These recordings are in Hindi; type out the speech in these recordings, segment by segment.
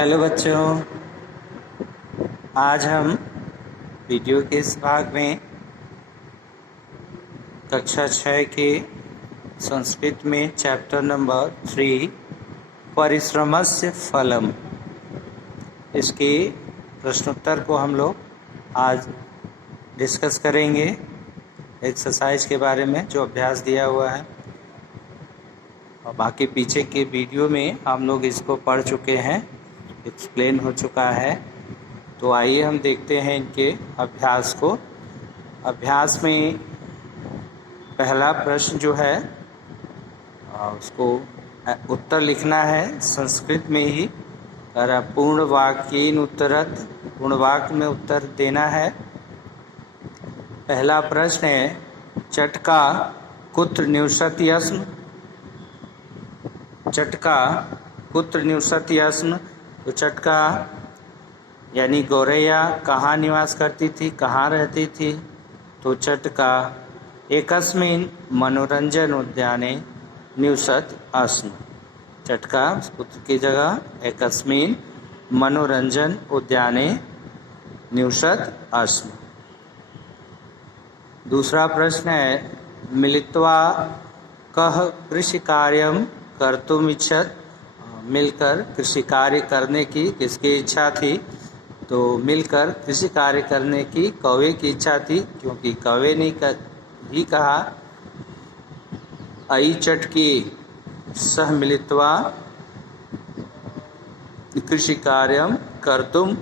हेलो बच्चों, आज हम वीडियो के इस भाग में कक्षा 6 के संस्कृत में चैप्टर नंबर 3 परिश्रमस्य फलम, इसके प्रश्नोत्तर को हम लोग आज डिस्कस करेंगे। एक्सरसाइज के बारे में जो अभ्यास दिया हुआ है और बाकी पीछे के वीडियो में हम लोग इसको पढ़ चुके हैं, एक्सप्लेन हो चुका है। तो आइए हम देखते हैं इनके अभ्यास को। अभ्यास में पहला प्रश्न जो है उसको उत्तर लिखना है संस्कृत में ही, और पूर्ण वाक्येन उत्तरत, पूर्ण वाक्य में उत्तर देना है। पहला प्रश्न है, चटका कुत्र निवसति अस्म। चटका कुत्र निवसति अस्म। तो चटका यानी गौरैया कहाँ निवास करती थी, कहाँ रहती थी? तो चटका एकस्मिन् मनोरंजन उद्याने निवसत अस्म। चटका पुत्र की जगह एकस्मिन् मनोरंजन उद्याने निवसत अस्म। दूसरा प्रश्न है, मिलित्वा कह कृषि कार्यम कर्तुमिच्छत। मिलकर कृषि कार्य करने की किसकी इच्छा थी? तो मिलकर कृषि कार्य करने की कौवे की इच्छा थी, क्योंकि कौवे ने ही कहा अयि चटकी सह मिलित्वा कृषि कार्यम कर्तुम।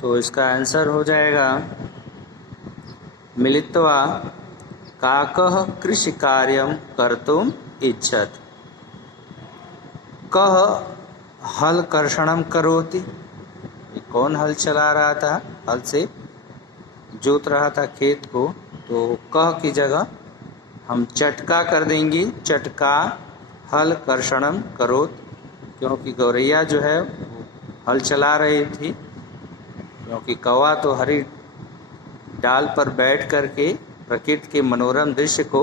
तो इसका आंसर हो जाएगा मिलित्वा काकः कृषि कार्यम कर्तुम इच्छत। कह हल कर्षणम करोति। कौन हल चला रहा था? हल से जोत रहा था खेत को। तो कह की जगह हम चटका कर देंगे। चटका हल कर्षणम करोत, क्योंकि गौरैया जो है वो हल चला रही थी, क्योंकि कौवा तो हरी डाल पर बैठ करके प्रकृति के मनोरम दृश्य को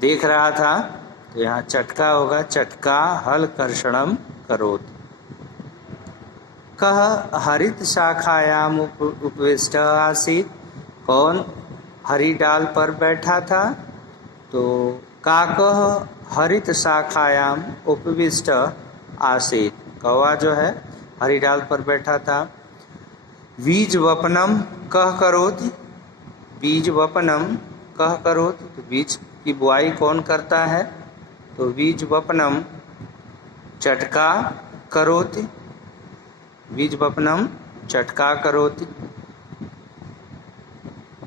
देख रहा था। तो यहाँ चटका होगा, चटका हल कर्षणम करोत। कह हरित शाखायाम उपविष्ट आसीत। कौन हरी डाल पर बैठा था? तो काकः हरित शाखायाम उपविष्ट आसीत। कौवा जो है हरी डाल पर बैठा था। बीज वपनम कह करोति। बीज वपनम कह करोति। तो बीज की बुआई कौन करता है? तो बीज वपनम चटका करोति। बीज वपनम चटका करोति।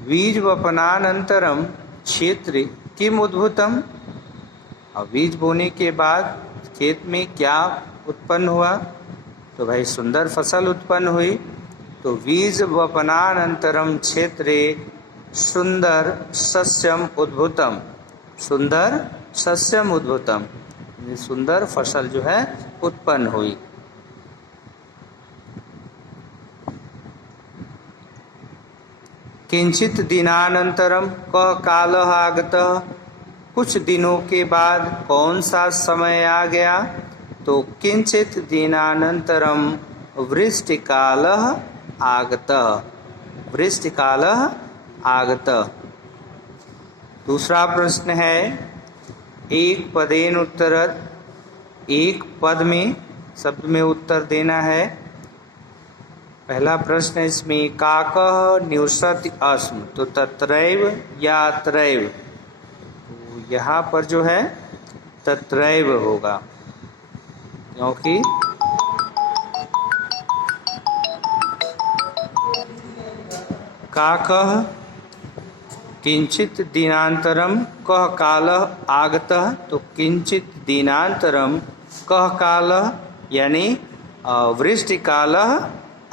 बीज वपनानंतरम क्षेत्र किम उद्भूतम। और बीज बोने के बाद खेत में क्या उत्पन्न हुआ? तो भाई सुंदर फसल उत्पन्न हुई। तो बीज वपनानंतरम क्षेत्रे सुंदर सस्यम उद्भूतम। सुंदर सस्यम उद्भूतम, सुंदर फसल जो है उत्पन्न हुई। किंचित दिनानंतरम कह कालः आगतः। कुछ दिनों के बाद कौन सा समय आ गया? तो किंचित दिनानंतरम वृष्टिकालः आगतः। वृष्टिकालः आगतः। दूसरा प्रश्न है, एक पदेन उत्तरत। एक पद में, शब्द में उत्तर देना है। पहला प्रश्न है इसमें, काकः निवसति अस्म। तो तत्रैव या अत्रैव। तो यहाँ पर जो है तत्रैव होगा, क्योंकि काकः किंचित दिनांतरम कह कालः आगतः। तो किंचित दिनांतरम कह कालः यानी वृष्टिकालः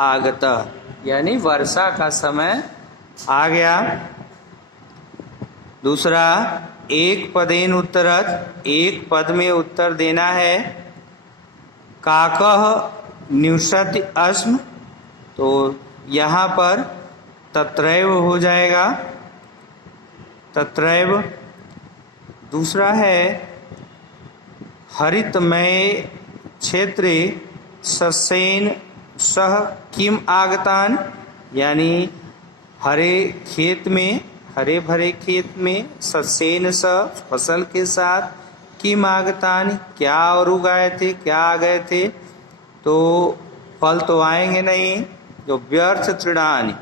आगतः, यानी वर्षा का समय आ गया। दूसरा, एक पदेन उत्तरत। एक पद में उत्तर देना है। काकः निवसति अस्म। तो यहाँ पर तत्रैव हो जाएगा, तत्रैव। दूसरा है हरितमय क्षेत्रे सस्येन सह किम आगतान, यानी हरे खेत में, हरे भरे खेत में सस्येन सह फसल के साथ किम आगतान क्या और उगाए थे, क्या आ गए थे, तो फल तो आएंगे नहीं। जो व्यर्थ तृणानि,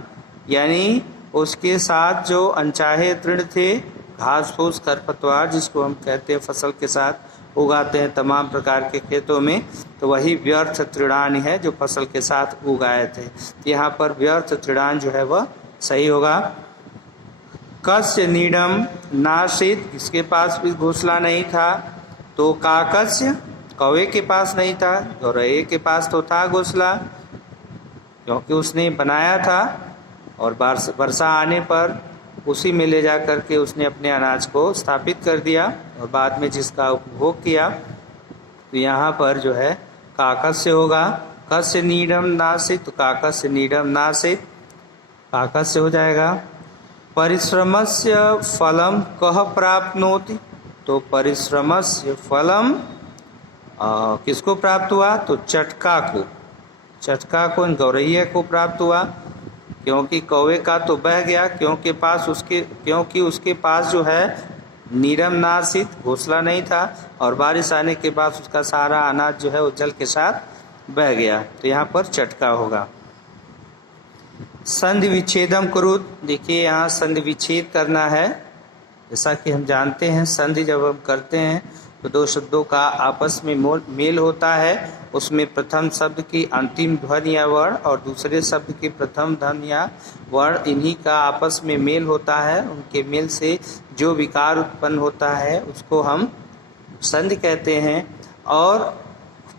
यानी उसके साथ जो अनचाहे तृण थे, घास फूस खरपतवार जिसको हम कहते हैं फसल के साथ उगाते हैं तमाम प्रकार के खेतों में, तो वही व्यर्थ तृणानि है जो फसल के साथ उगाए थे। यहाँ पर व्यर्थ तृणान जो है वह सही होगा। कस्य नीडम नासित, इसके पास भी घोंसला नहीं था, तो काकस्य, कौवे के पास नहीं था, गौरैये के पास तो था घोंसला क्योंकि उसने बनाया था और वर्षा आने पर उसी में ले जा कर के उसने अपने अनाज को स्थापित कर दिया और बाद में जिसका उपभोग किया। तो यहाँ पर जो है काकस्य होगा। कस्य नीडम नासित, तो काकस्य नीडम नासित, काकस्य हो जाएगा। परिश्रमस्य फलम कह प्राप्नोति, तो परिश्रमस्य फलम किसको प्राप्त हुआ, तो चटका को, चटका को, गौरैया को प्राप्त हुआ, क्योंकि कौवे का तो बह गया, क्योंकि उसके पास जो है नीरम नासित घोंसला नहीं था और बारिश आने के बाद उसका सारा अनाज जो है वो जल के साथ बह गया, तो यहाँ पर चटका होगा। संधि विच्छेदम कुरुत, देखिए यहाँ संधि विच्छेद करना है। जैसा कि हम जानते हैं संधि जब हम करते हैं तो दो शब्दों का आपस में मेल होता है, उसमें प्रथम शब्द की अंतिम ध्वनि या वर्ण और दूसरे शब्द की प्रथम ध्वनि या वर्ण, इन्हीं का आपस में मेल होता है। उनके मेल से जो विकार उत्पन्न होता है उसको हम संधि कहते हैं। और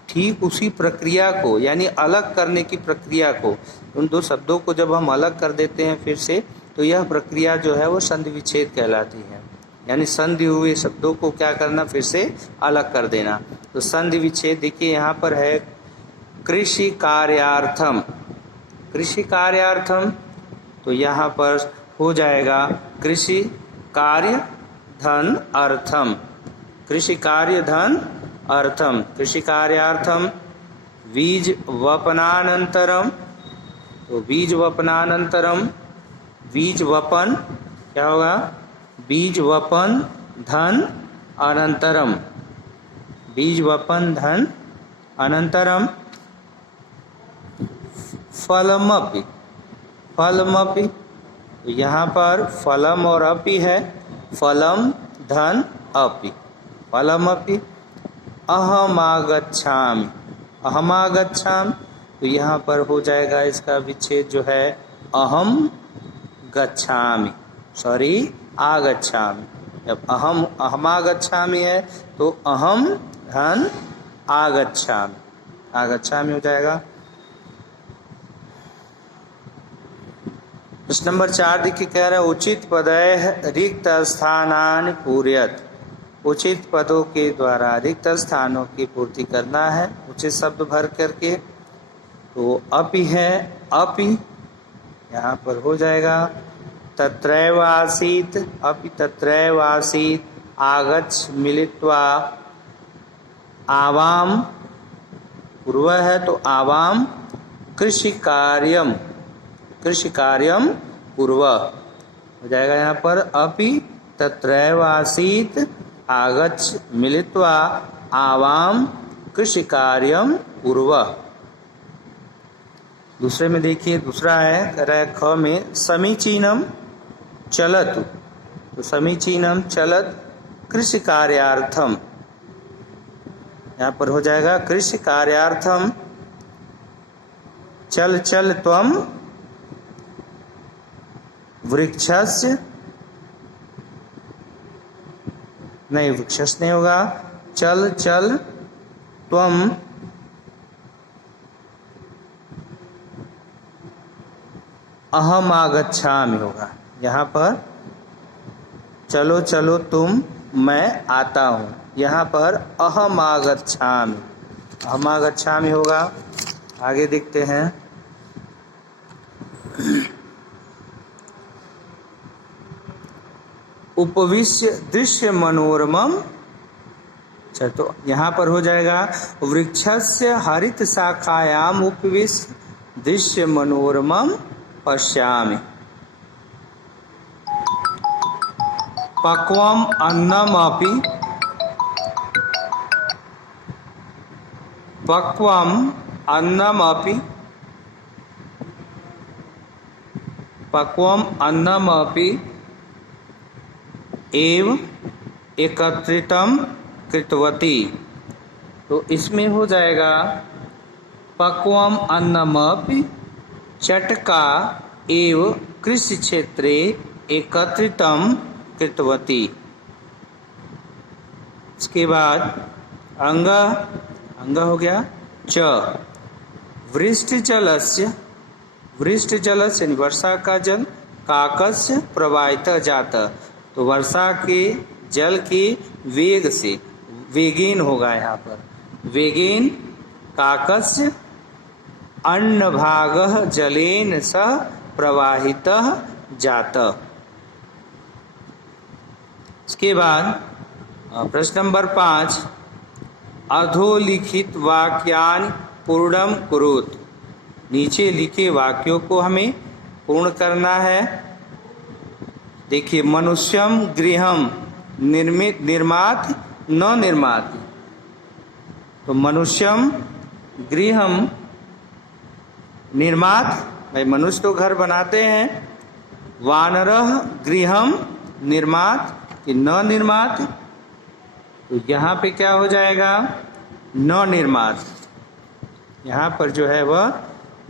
ठीक उसी प्रक्रिया को, यानी अलग करने की प्रक्रिया को, उन दो शब्दों को जब हम अलग कर देते हैं फिर से, तो यह प्रक्रिया जो है वो संधि विच्छेद कहलाती है। यानी संधि हुए शब्दों को क्या करना, फिर से अलग कर देना। तो संधि विच्छेद देखिए यहाँ पर है कृषि कार्यार्थम, कृषि कार्यार्थम, तो यहाँ पर हो जाएगा कृषि कार्य धन अर्थम, कृषि कार्य धन अर्थम, कृषि कार्यार्थम। बीज वपनानंतरम, तो बीज वपनानंतरम, बीज वपन क्या होगा, बीज वपन धन अनंतरम, बीज वपन धन अनंतरम। फलमपि, फलमपि, तो यहाँ पर फलम और अपि है, फलम धन अपि, फलमपि। अहमागच्छामि, अहमागच्छामि, तो यहाँ पर हो जाएगा इसका विच्छेद जो है अहम गच्छामि, सॉरी आगच्छामि। जब अहमागच्छामि है तो अहम धन आगच्छामि, आगच्छामि हो जाएगा। प्रश्न नंबर 4 देखिए, कह रहा है उचित पदय रिक्त स्थानानि पूरयत, उचित पदों के द्वारा रिक्त स्थानों की पूर्ति करना है उचित शब्द भर करके। तो अपि है, अपि यहाँ पर हो जाएगा तत्रैव आसीत्, अपि तत्रैव आसीत्, आगच्छ मिलित्वा आवाम, पूर्व है तो आवाम कृषि कार्यम, कृषि कार्यम पूर्व हो जाएगा। यहाँ पर अपि तत्रैव आसीत् आगच्छ मिलित्वा आवाम कृषि कार्यम पूर्व। दूसरे में देखिए, दूसरा है कह रहा है ख में समीचीनम चलतु, तो समीचीनम चलत कृषि कार्यार्थम, यहाँ पर हो जाएगा कृषि कार्यार्थम। चल चल त्वम वृक्षस्य, नहीं वृक्षस्य नहीं होगा, चल चल त्वम अहम आगच्छामि होगा। यहाँ पर चलो चलो तुम, मैं आता हूँ, यहाँ पर अहम आगच्छामि, अहम आगच्छामि होगा। आगे देखते हैं, उपविश्य दृश्य मनोरमम अच्छा, तो यहाँ पर हो जाएगा वृक्षस्य हरित शाखायाम उपविश्य दृश्य मनोरमम पश्यामि। पक्वम अन्नमपि पक्वम अन्नमपि पक्वम अन्नमपि एव एकत्रितम कृतवती। तो इसमें हो जाएगा पक्वम अन्नमपि चटका एव कृषि क्षेत्रे एकत्रितम कृतवती। इसके बाद अंग हो गया च वृष्टिजलस्य यानी वर्षा का जल काकस्य प्रवाहित जाता। तो वर्षा के जल के वेग से वेगेन होगा यहाँ पर वेगेन काकस्य अन्नभागः जलेन सह प्रवाहितः जाता। इसके बाद प्रश्न नंबर 5 अधोलिखित वाक्यानि पूर्णम कुरुत। नीचे लिखे वाक्यों को हमें पूर्ण करना है। देखिए मनुष्यम गृहम निर्मात न निर्मात। तो मनुष्यम गृहम निर्मात, भाई मनुष्य तो घर बनाते हैं। वानरः गृहम निर्मात कि न निर्मात। तो यहाँ पे क्या हो जाएगा न निर्मात। यहाँ पर जो है वह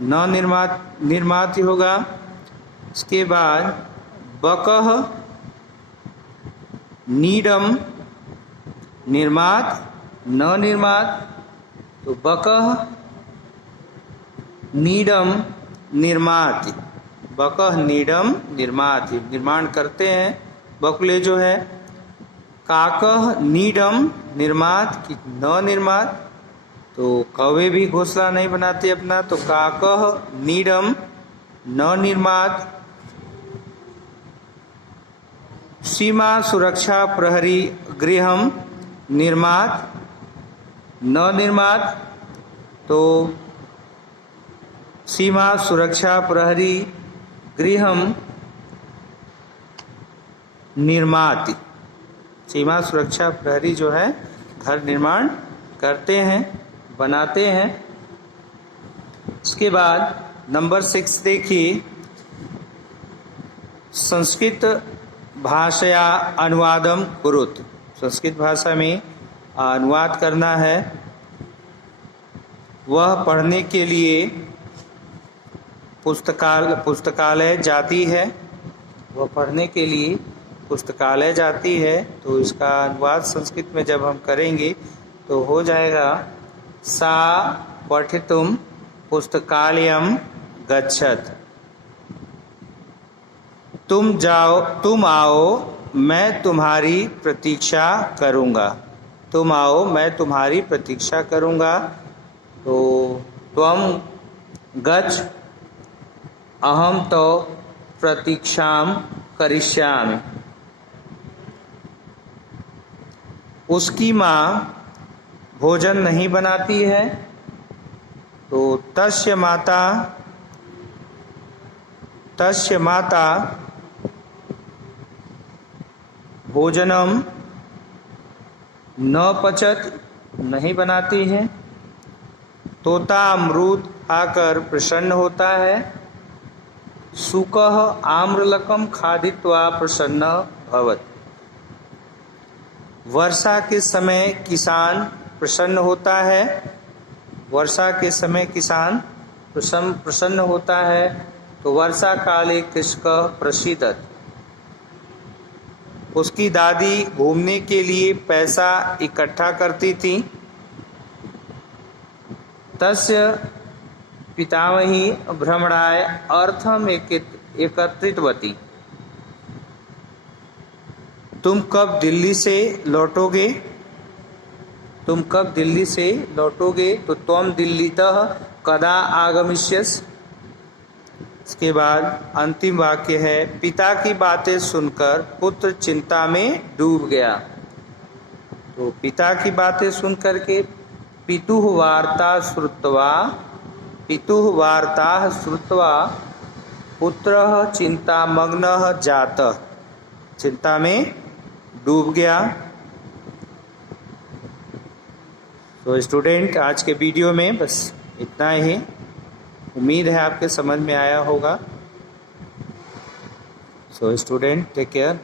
न निर्मात ही होगा। इसके बाद बकः नीडम निर्मात न निर्मात। तो बकः नीडम निर्माति। बकः नीडम निर्माति, निर्माण करते हैं बकुले जो है। काकः नीडम निर्मात कि न निर्मात। तो कौवे भी घोंसला नहीं बनाते अपना। तो काकः नीडम न निर्मात। सीमा सुरक्षा प्रहरी गृहम निर्मात न निर्मात। तो सीमा सुरक्षा प्रहरी गृहम निर्माति। सीमा सुरक्षा प्रहरी जो है घर निर्माण करते हैं, बनाते हैं। इसके बाद नंबर 6 देखिए संस्कृत भाषया अनुवादम कुरुत। संस्कृत भाषा में अनुवाद करना है। वह पढ़ने के लिए पुस्तकालय जाती है। वह पढ़ने के लिए पुस्तकालय जाती है। तो इसका अनुवाद संस्कृत में जब हम करेंगे तो हो जाएगा सा पठितुम पुस्तकालयम गच्छत। तुम आओ मैं तुम्हारी प्रतीक्षा करूँगा। तुम आओ मैं तुम्हारी प्रतीक्षा करूँगा। तो त्वम गच्छ अहम तो प्रतीक्षाम करिष्यामि। उसकी माँ भोजन नहीं बनाती है। तो तस्य माता भोजनम न पचत, नहीं बनाती है। तोता अमरूद खाकर प्रसन्न होता है। शुकः आम्रलकम खादित्वा प्रसन्न भवत। वर्षा के समय किसान प्रसन्न होता है। वर्षा के समय किसान प्रसन्न होता है। तो वर्षा काले कृषक प्रसीदत। उसकी दादी घूमने के लिए पैसा इकट्ठा करती थी। तस्य पितामही भ्रमणाय अर्थम एकत्रितवती। तुम कब दिल्ली से लौटोगे? तुम कब दिल्ली से लौटोगे? तो त्वम दिल्लीतः कदा आगमिष्यसि। इसके बाद अंतिम वाक्य है पिता की बातें सुनकर पुत्र चिंता में डूब गया। तो पिता की बातें सुन करके पितुः वार्ता श्रुत्वा पुत्रः चिंतामग्नः जातः, चिंता में डूब गया। तो स्टूडेंट, आज के वीडियो में बस इतना ही। उम्मीद है आपके समझ में आया होगा। So student, take care.